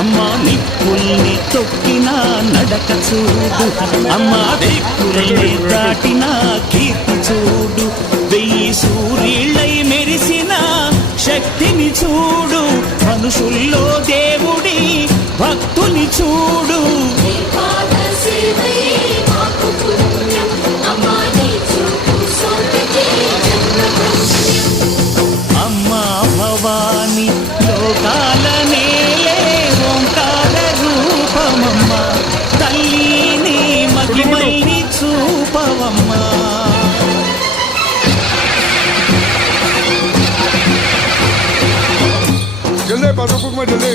అమ్మా నిప్పుల్ని తొక్కిన నడక చూడు, అమ్మా దిక్కుల్ని దాటిన కీర్తి చూడు, 1000 సూర్యులై మెరిసిన శక్తిని చూడు, మనుషుల్లో దేవుడి భక్తుని చూడు. అమ్మా భవాని లోకాల నేలే ఓంకార రూపమమ్మ, తల్లిని మహిమల్ని చూపవమ్మా. జల్దీ పసుపు కుంకుమ జల్దీ.